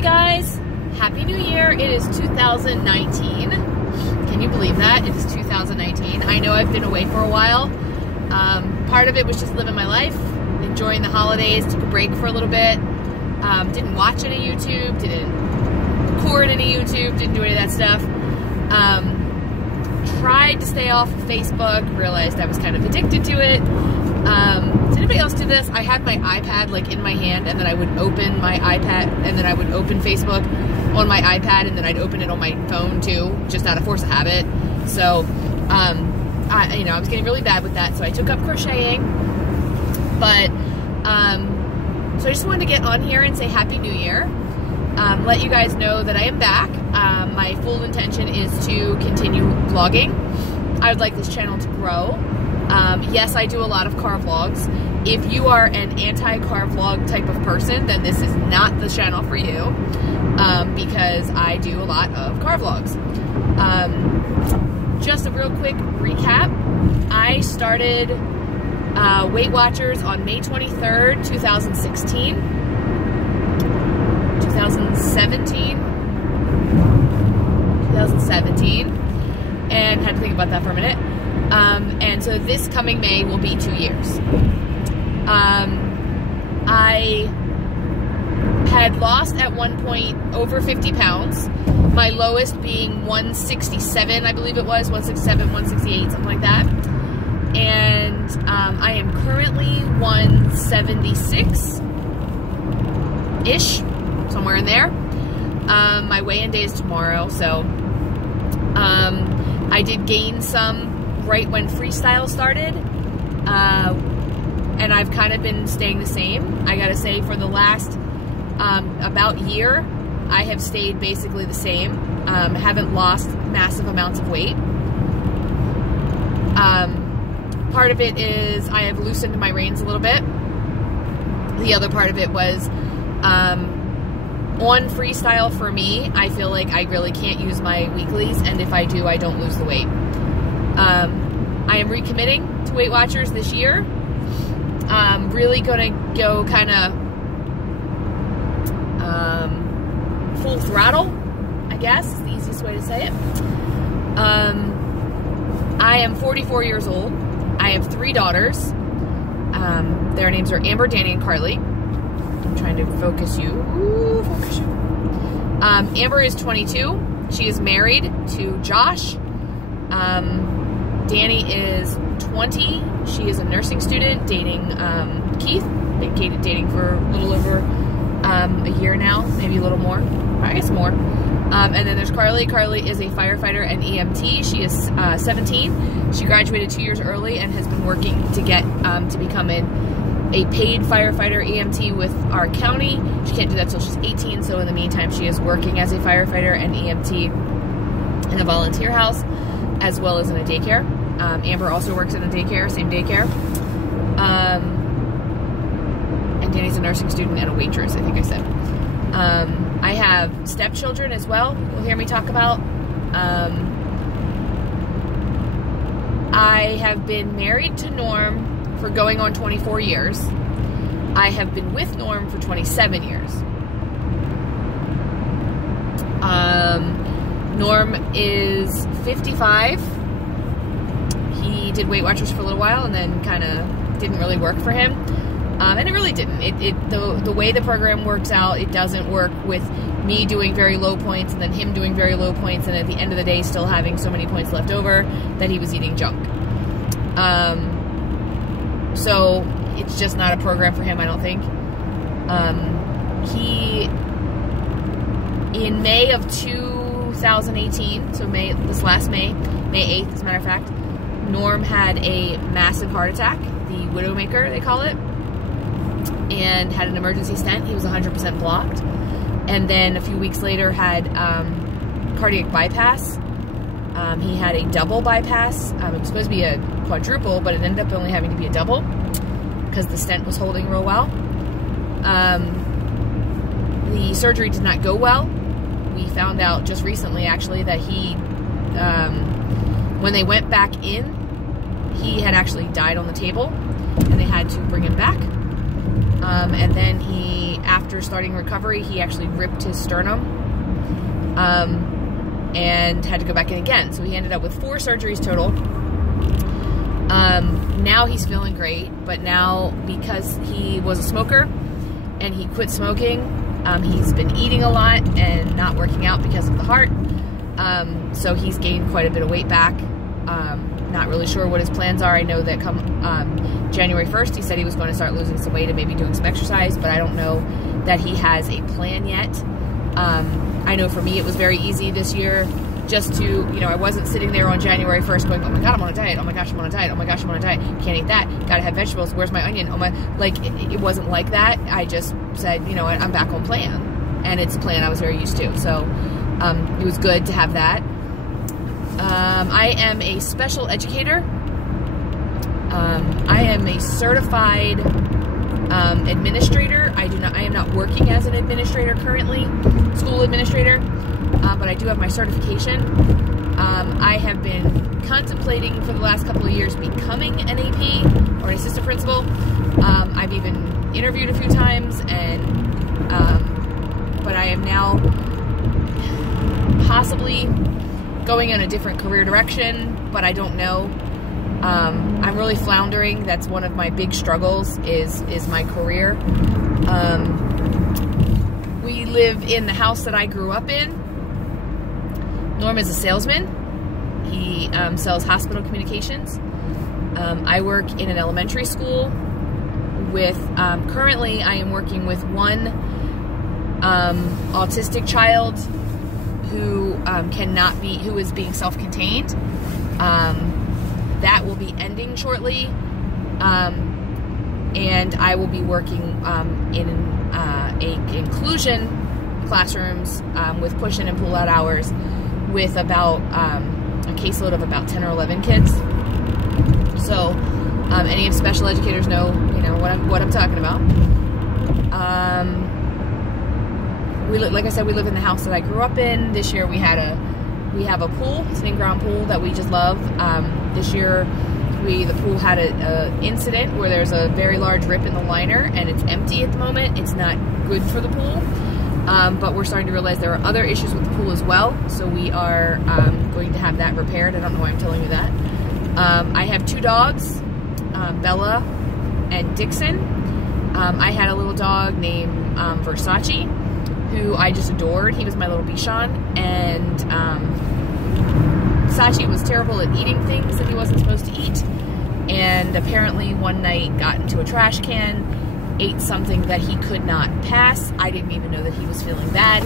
Hi guys, Happy New Year. It is 2019. Can you believe that? It is 2019. I know I've been away for a while. Part of it was just living my life, enjoying the holidays, took a break for a little bit. Didn't watch any YouTube, didn't record any YouTube, didn't do any of that stuff. Tried to stay off of Facebook, realized I was kind of addicted to it. Does anybody else do this? I had my iPad like in my hand, and then I would open my iPad, and then I would open Facebook on my iPad, and then I'd open it on my phone too, just out of force of habit. So, I was getting really bad with that, so I took up crocheting. But, so I just wanted to get on here and say Happy New Year. Let you guys know that I am back. My full intention is to continue vlogging. I would like this channel to grow. Yes, I do a lot of car vlogs. If you are an anti-car vlog type of person, then this is not the channel for you, because I do a lot of car vlogs. Just a real quick recap. I started Weight Watchers on May 23rd, 2017, and had to think about that for a minute. And so this coming May will be 2 years. I had lost at one point over 50 pounds, my lowest being 167, I believe it was, 167, 168, something like that. And I am currently 176-ish, somewhere in there. My weigh-in day is tomorrow, so I did gain some right when freestyle started, and I've kind of been staying the same. I gotta say, for the last about year, I have stayed basically the same. Haven't lost massive amounts of weight. Part of it is I have loosened my reins a little bit. The other part of it was on freestyle for me, I feel like I really can't use my weeklies, and if I do, I don't lose the weight. I am recommitting to Weight Watchers this year. Really gonna go kind of full throttle, I guess is the easiest way to say it. I am 44 years old. I have 3 daughters. Their names are Amber, Danny, and Carly. I'm trying to focus you. Ooh, focus you. Amber is 22. She is married to Josh. Danny is 20. She is a nursing student dating Keith. Been dating for a little over a year now, maybe a little more. I guess more. And then there's Carly. Carly is a firefighter and EMT. She is 17. She graduated 2 years early and has been working to get to become a paid firefighter EMT with our county. She can't do that until she's 18, so in the meantime she is working as a firefighter and EMT in a volunteer house, as well as in a daycare. Amber also works in a daycare, same daycare. And Danny's a nursing student and a waitress, I think I said. I have stepchildren as well, you'll hear me talk about. I have been married to Norm for going on 24 years. I have been with Norm for 27 years. Norm is 55. He did Weight Watchers for a little while and then kind of didn't really work for him. And it really didn't. The way the program works out, it doesn't work with me doing very low points and then him doing very low points, and at the end of the day still having so many points left over that he was eating junk. So it's just not a program for him, I don't think. In May of 2018, so this last May 8th as a matter of fact, Norm had a massive heart attack, the Widowmaker they call it, and had an emergency stent. He was 100% blocked, and then a few weeks later had cardiac bypass. He had a double bypass. It was supposed to be a quadruple, but it ended up only having to be a double because the stent was holding real well. The surgery did not go well. We found out just recently, actually, that he, when they went back in, he had actually died on the table, and they had to bring him back. And then he after starting recovery, he actually ripped his sternum and had to go back in again. So he ended up with 4 surgeries total. Now he's feeling great, but now because he was a smoker and he quit smoking, he's been eating a lot and not working out because of the heart. So he's gained quite a bit of weight back. Not really sure what his plans are. I know that come January 1st, he said he was going to start losing some weight and maybe doing some exercise, but I don't know that he has a plan yet. I know for me it was very easy this year just to, you know, I wasn't sitting there on January 1st going, oh my God, I'm on a diet. Oh my gosh, I'm on a diet. Oh my gosh, I'm on a diet. Can't eat that. Gotta have vegetables. Where's my onion? Oh my, like, it wasn't like that. I just said, you know what, I'm back on plan. And it's a plan I was very used to. So it was good to have that. I am a special educator. I am a certified administrator. I am not working as an administrator currently, school administrator, but I do have my certification. I have been contemplating for the last couple of years becoming an AP or an assistant principal. I've even interviewed a few times, and but I am now possibly going in a different career direction, but I don't know. I'm really floundering. That's one of my big struggles is my career. We live in the house that I grew up in. Norm is a salesman. He sells hospital communications. I work in an elementary school with, currently I am working with one autistic child who who is being self-contained. That will be ending shortly, and I will be working in inclusion classrooms with push-in and pull-out hours with about a caseload of about 10 or 11 kids. So any of special educators know, you know what I'm talking about. Like I said, we live in the house that I grew up in. This year we have a pool. It's an in-ground pool that we just love. This year the pool had an incident where there's a very large rip in the liner and it's empty at the moment. It's not good for the pool, but we're starting to realize there are other issues with the pool as well, so we are going to have that repaired. I don't know why I'm telling you that. I have 2 dogs, Bella and Dixon. I had a little dog named Versace, who I just adored. He was my little Bichon, and Sashi was terrible at eating things that he wasn't supposed to eat, and apparently one night got into a trash can, ate something that he could not pass. I didn't even know that he was feeling bad.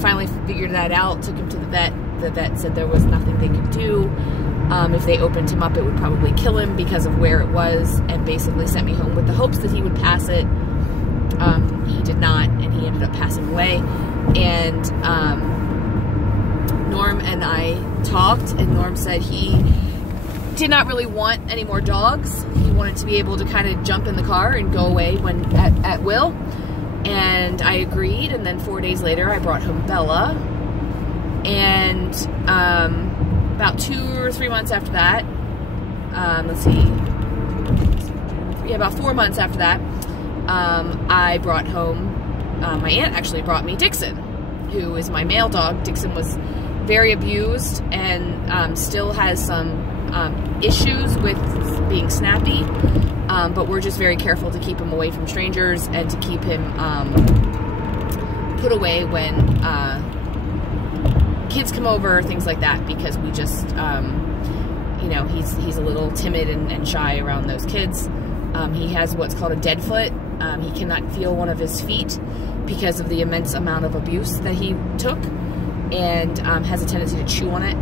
Finally figured that out, took him to the vet. The vet said there was nothing they could do. If they opened him up, it would probably kill him because of where it was, and basically sent me home with the hopes that he would pass it. He did not, and he ended up passing away. And Norm and I talked, and Norm said he did not really want any more dogs. He wanted to be able to kind of jump in the car and go away when at will. And I agreed, and then 4 days later I brought home Bella. And about 2 or 3 months after that, let's see, yeah, about 4 months after that, I brought home, my aunt actually brought me Dixon, who is my male dog. Dixon was very abused and still has some issues with being snappy, but we're just very careful to keep him away from strangers and to keep him put away when kids come over, things like that, because we just, you know, he's a little timid and shy around those kids. He has what's called a dead foot. He cannot feel one of his feet because of the immense amount of abuse that he took, and has a tendency to chew on it.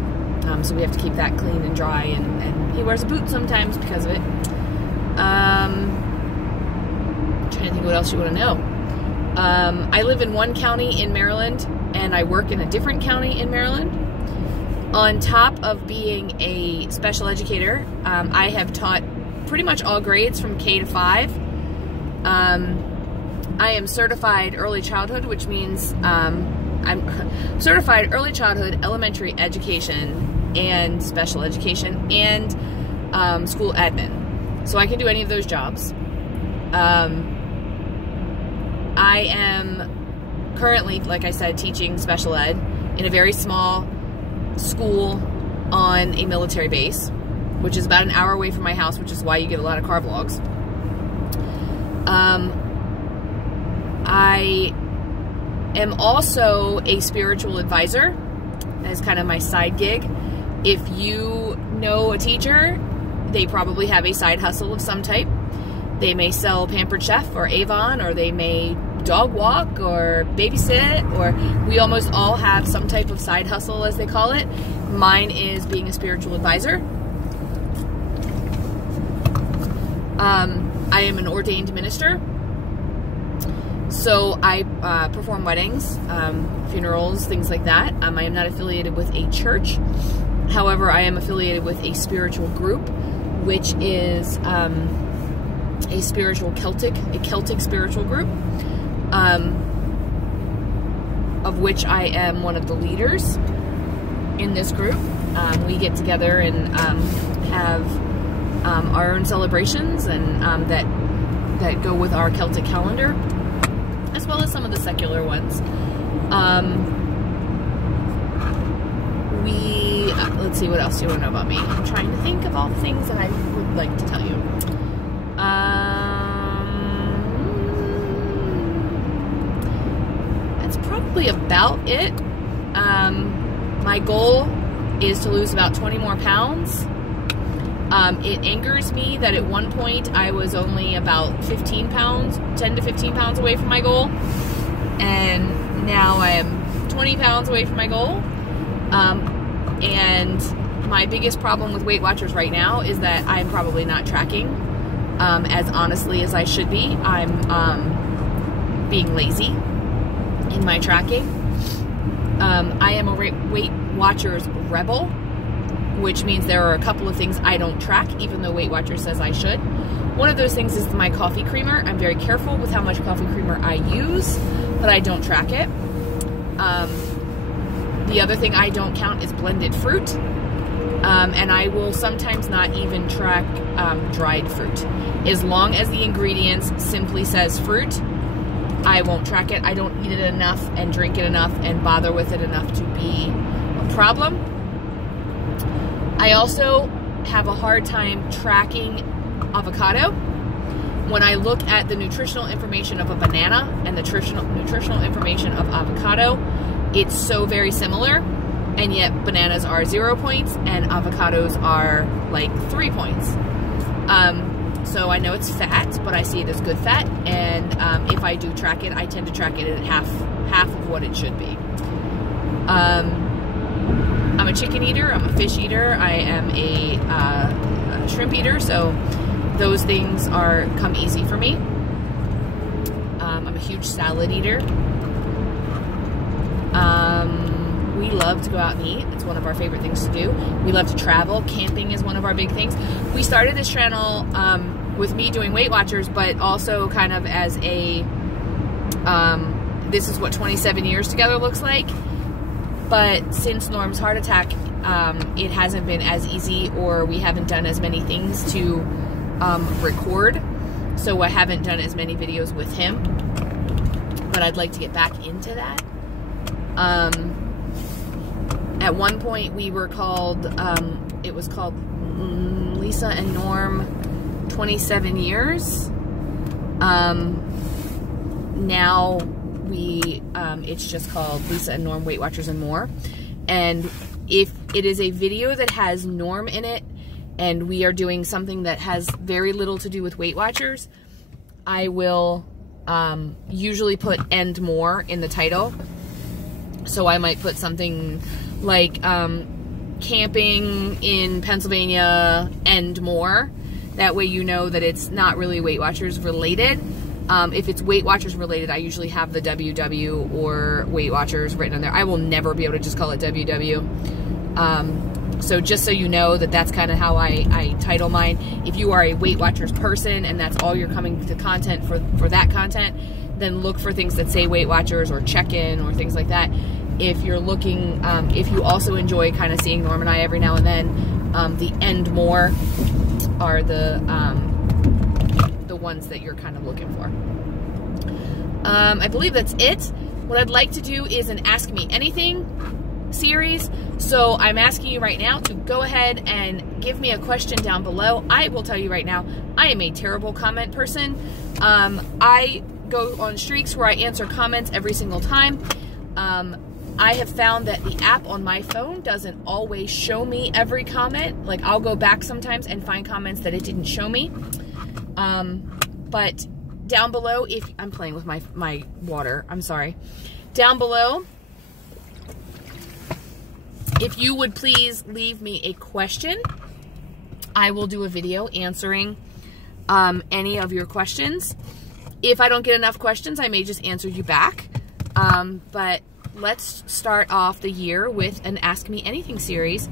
So we have to keep that clean and dry, and he wears a boot sometimes because of it. I'm trying to think what else you want to know. I live in one county in Maryland, and I work in a different county in Maryland. On top of being a special educator, I have taught pretty much all grades from K to 5. I am certified early childhood, which means I'm certified early childhood, elementary education, and special education, and school admin. So I can do any of those jobs. I am currently, like I said, teaching special ed in a very small school on a military base, which is about an hour away from my house, which is why you get a lot of car vlogs. I am also a spiritual advisor. That is kind of my side gig. If you know a teacher, they probably have a side hustle of some type. They may sell Pampered Chef or Avon, or they may dog walk or babysit, or we almost all have some type of side hustle, as they call it. Mine is being a spiritual advisor. I am an ordained minister, so I perform weddings, funerals, things like that. I am not affiliated with a church. However, I am affiliated with a spiritual group, which is a Celtic spiritual group, of which I am one of the leaders in this group. We get together and have our own celebrations and that go with our Celtic calendar, as well as some of the secular ones. Let's see, what else do you want to know about me? I'm trying to think of all the things that I would like to tell you. That's probably about it. My goal is to lose about 20 more pounds. It angers me that at one point I was only about 10 to 15 pounds away from my goal, and now I am 20 pounds away from my goal. And my biggest problem with Weight Watchers right now is that I'm probably not tracking as honestly as I should be. I'm being lazy in my tracking. I am a Weight Watchers rebel, which means there are a couple of things I don't track, even though Weight Watchers says I should. One of those things is my coffee creamer. I'm very careful with how much coffee creamer I use, but I don't track it. The other thing I don't count is blended fruit, and I will sometimes not even track dried fruit. As long as the ingredients simply says fruit, I won't track it. I don't eat it enough and drink it enough and bother with it enough to be a problem. I also have a hard time tracking avocado. When I look at the nutritional information of a banana and the nutritional information of avocado, it's so very similar, and yet bananas are 0 points and avocados are like 3 points. So I know it's fat, but I see it as good fat, and if I do track it, I tend to track it at half of what it should be. I'm a chicken eater, I'm a fish eater, I am a shrimp eater, so those things come easy for me. I'm a huge salad eater. We love to go out and eat. It's one of our favorite things to do. We love to travel. Camping is one of our big things. We started this channel with me doing Weight Watchers, but also kind of as a, this is what 27 years together looks like. But since Norm's heart attack, it hasn't been as easy, or we haven't done as many things to record. So I haven't done as many videos with him, but I'd like to get back into that. At one point we were called, it was called Lisa&Norm 27 years. Now it's just called Lisa&Norm Weight Watchers and More. And if it is a video that has Norm in it, and we are doing something that has very little to do with Weight Watchers, I will usually put "and more" in the title. So I might put something like camping in Pennsylvania and more. That way you know that it's not really Weight Watchers related. If it's Weight Watchers related, I usually have the WW or Weight Watchers written on there. I will never be able to just call it WW. So just so you know that that's kind of how I title mine. If you are a Weight Watchers person and that's all you're coming to content for that content, then look for things that say Weight Watchers or check-in or things like that. If you're looking, if you also enjoy kind of seeing Norm and I every now and then, the "and more" are the ones that you're kind of looking for. I believe that's it. What I'd like to do is an Ask Me Anything series. So I'm asking you right now to go ahead and give me a question down below. I will tell you right now, I am a terrible comment person. I go on streaks where I answer comments every single time. I have found that the app on my phone doesn't always show me every comment. Like, I'll go back sometimes and find comments that it didn't show me. But down below, if I'm playing with my water, I'm sorry. Down below, if you would please leave me a question, I will do a video answering any of your questions. If I don't get enough questions, I may just answer you back. But let's start off the year with an Ask Me Anything series,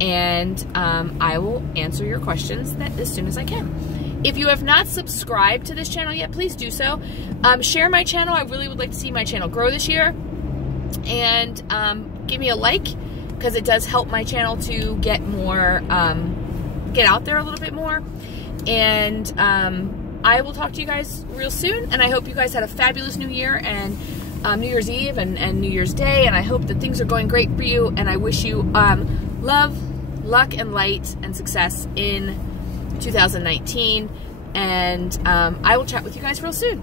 and I will answer your questions as soon as I can. If you have not subscribed to this channel yet, please do so. Share my channel. I really would like to see my channel grow this year. And give me a like, because it does help my channel to get more, get out there a little bit more. And I will talk to you guys real soon, and I hope you guys had a fabulous New Year and New Year's Eve and New Year's Day, and I hope that things are going great for you, and I wish you love, luck, and light and success in 2019, and I will chat with you guys real soon.